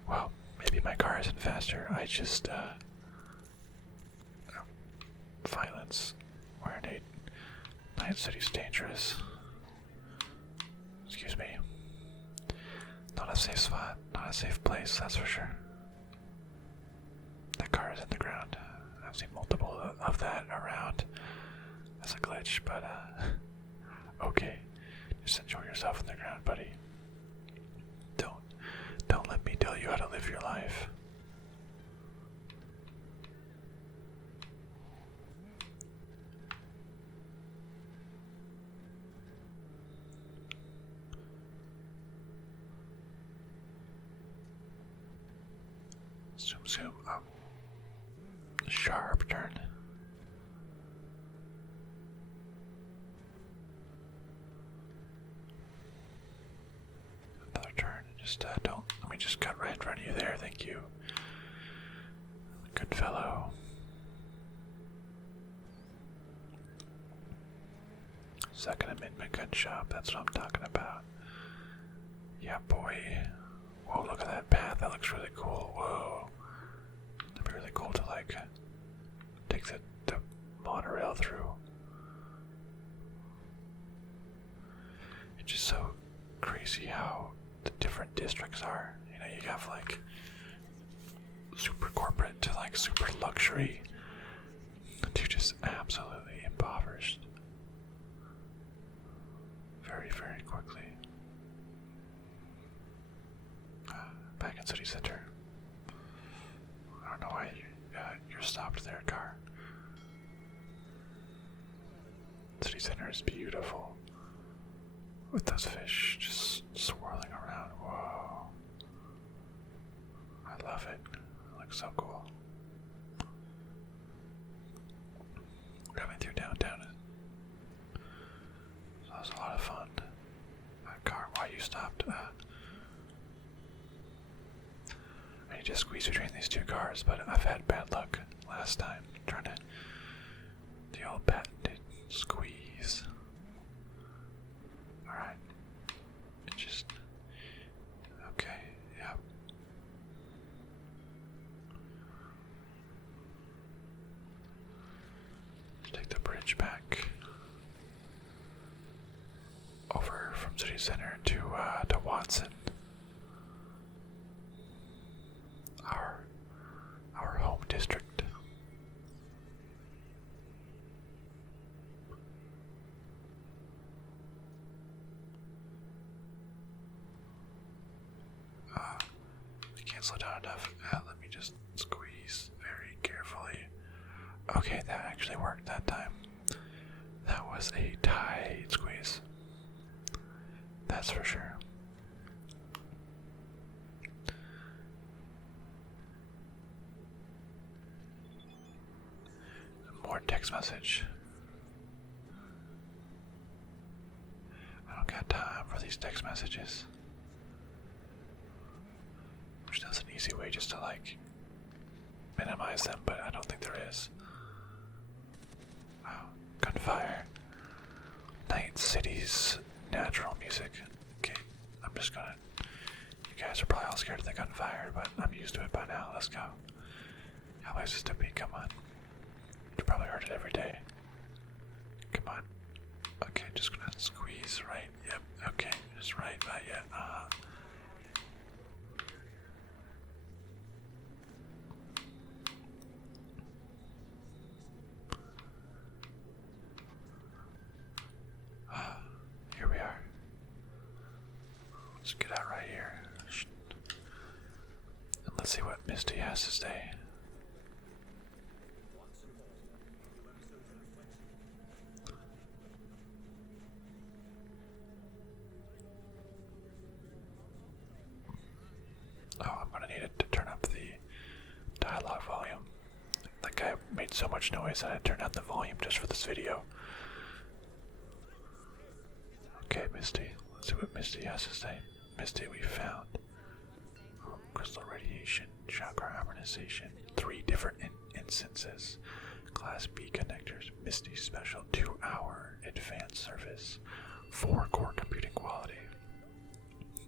Well, maybe my car isn't faster. I just, violence. Where Night City's dangerous. Excuse me. Not a safe spot. Not a safe place, that's for sure. That car is in the ground. I've seen multiple of that around. That's a glitch, but, okay. Just enjoy yourself in the ground, buddy. Don't let me tell you how to live your life. Zoom up. Sharp turn. Another turn. Just don't. Let me just cut right in front of you there. Thank you. Good fellow. Second Amendment gun shop. That's what I'm talking about. Yeah, boy. Whoa, look at that path. That looks really cool. Whoa. That'd be really cool to, like, take the monorail through. It's just so crazy how the different districts are. You know, you have, like, super corporate to, like, super luxury to just absolutely impoverished. Very, very quickly. Back in city center. I don't know why you're stopped there, car. City center is beautiful. With those fish just swirling around. Whoa. I love it. It looks so cool. Coming through downtown. So that was a lot of fun. Car, why you stopped? I need to squeeze between these two cars, but I've had bad luck last time trying to the old patented squeeze. Alright. Just okay, yeah. Let's take the bridge back over from city center to Watson. Our home district. We can't slow down enough. Let me just squeeze very carefully. Okay, that actually worked that time. That was a tight squeeze. That's for sure. More text message. these text messages. Wish there was an easy way just to like minimize them, but I don't think there is. Wow. Gunfire. Night cities, natural music. Okay, I'm just gonna. You guys are probably all scared of the gunfire, but I'm used to it by now. Let's go. How places to be? Come on. You probably heard it every day. Come on. Okay, just gonna squeeze right. Yep. Okay, just right by yet. Here we are. Let's get out right here. And let's see what Misty has to say. Oh, I'm gonna need it to turn up the dialogue volume. That guy made so much noise that I turned up the volume just for this video. Okay, Misty. Let's see what Misty has to say. Misty, we found crystal radiation, chakra harmonization, 3 different instances, Class B connectors, Misty special 2-hour advanced service, 4 core computing quality,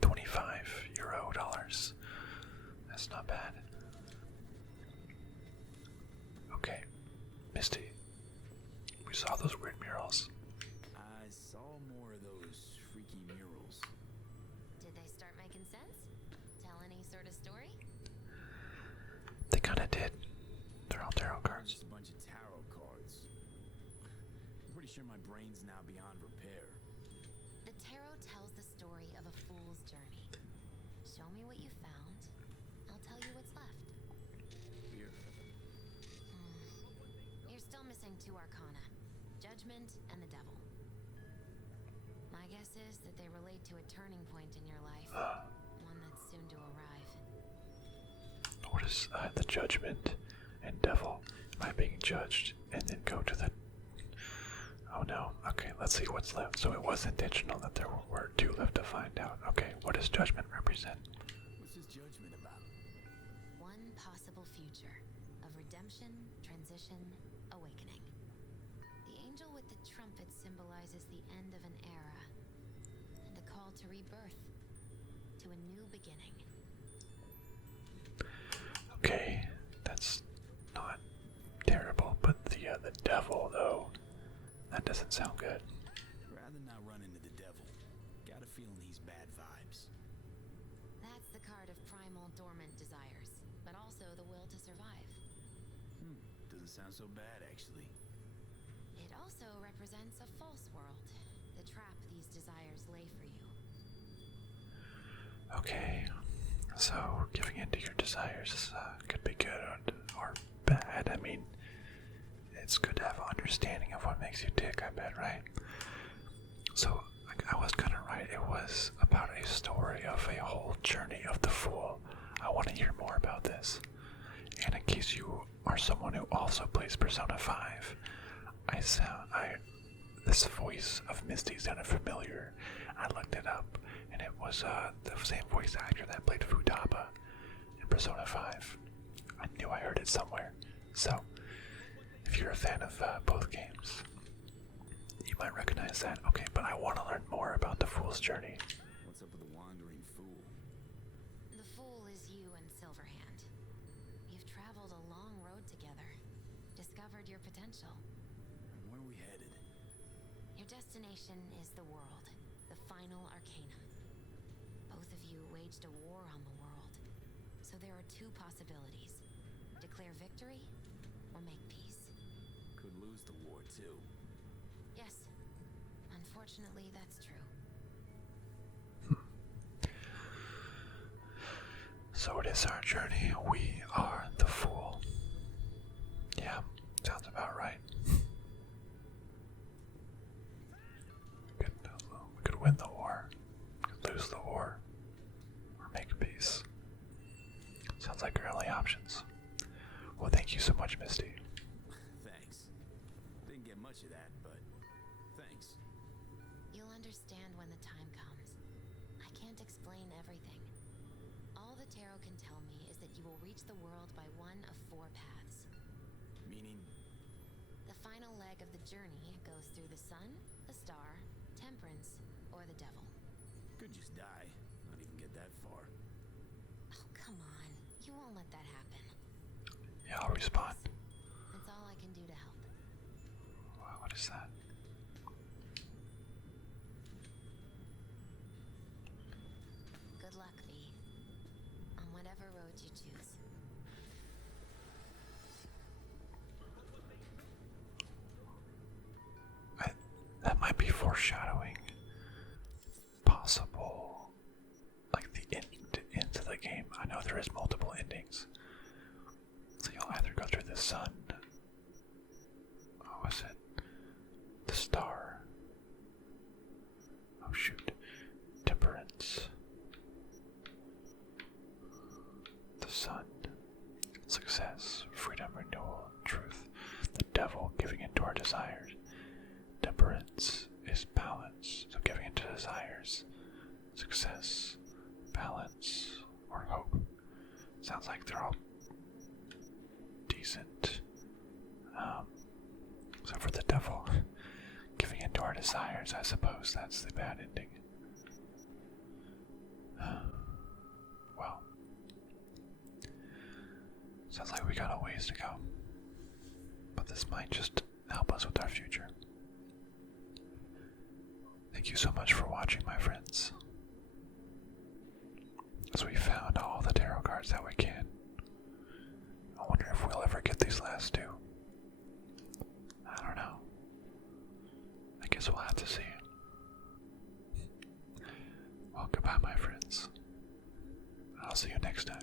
€25. That's not bad. Okay, Misty, we saw those weird murals. I saw more of those freaky murals. Did they start making sense? Tell any sort of story? They kinda did. They're all tarot cards. Just a bunch of tarot cards. I'm pretty sure my brain's now beyond repair. The tarot tells the story of a fool's journey. Show me what you found. I'll tell you what's left. Here. You're still missing 2 arcana. Judgment and the devil. My guess is that they relate to a turning point in your life. One that's soon to arrive. What is the judgment and devil? Am I being judged? And then go to the... Oh no. Okay, let's see what's left. So it was intentional that there were 2 left to find out. Okay, what does judgment represent? What's this judgment about? One possible future of redemption, transition, awakening. The angel with the trumpet symbolizes the end of an era and a call to rebirth, to a new beginning. Okay, that's not terrible, but the devil though, that doesn't sound good. Rather not run into the devil. Got a feeling he's bad vibes. That's the card of primal dormant desires, but also the will to survive. Doesn't sound so bad, actually. It also represents a false world, the trap these desires lay for you. Okay, so giving in to your desires could be good or bad. I mean, it's good to have an understanding of what makes you tick, I bet, right? So, I was kind of right. It was about a story of a whole journey of the Fool. I want to hear more about this. And in case you are someone who also plays Persona 5, this voice of Misty sounded familiar. I looked it up, and it was the same voice actor that played Futaba in Persona 5. I knew I heard it somewhere. So, if you're a fan of both games, you might recognize that. Okay, but I want to learn more about the Fool's journey. What's up with the wandering fool? The Fool is you and Silverhand. You've traveled a long road together, discovered your potential. And where are we headed? Your destination is the world, the final arcanum. Both of you waged a war on the world, so there are 2 possibilities. Declare victory, or make peace. Could lose the war, too. Yes, unfortunately that's true. So it is our journey. We are the Fool. Yeah, sounds about right. We could win the war, could lose the war, or make peace. Sounds like our only options. Well, thank you so much, Misty. Thanks. Didn't get much of that, but thanks. You'll understand when the time comes. can't explain everything. All the tarot can tell me is that you will reach the world by one of 4 paths. Meaning, The final leg of the journey goes through the sun, the star, Temperance, or the devil. could just die. Not even get that far. Oh, come on. You won't let that happen. Yeah, I'll respond. That's all I can do to help. Wow, what is that? Good luck, V. On whatever road you choose. That might be foreshadowing possible, like the end to the game. I know there is multiple endings, so you'll either go through the sun. Oh, was it the star? Oh shoot, Temperance, the sun, success, freedom, renewal, truth, the devil, giving in to our desires. Temperance is balance, so giving into desires, success, balance, or hope. Sounds like they're all decent. So for the devil, giving into our desires, I suppose that's the bad ending. Well, sounds like we got a ways to go, but this might just help us with our future. Thank you so much for watching, my friends. As we found all the tarot cards that we can. I wonder if we'll ever get these last 2. I don't know. I guess we'll have to see. Well, goodbye, my friends. I'll see you next time.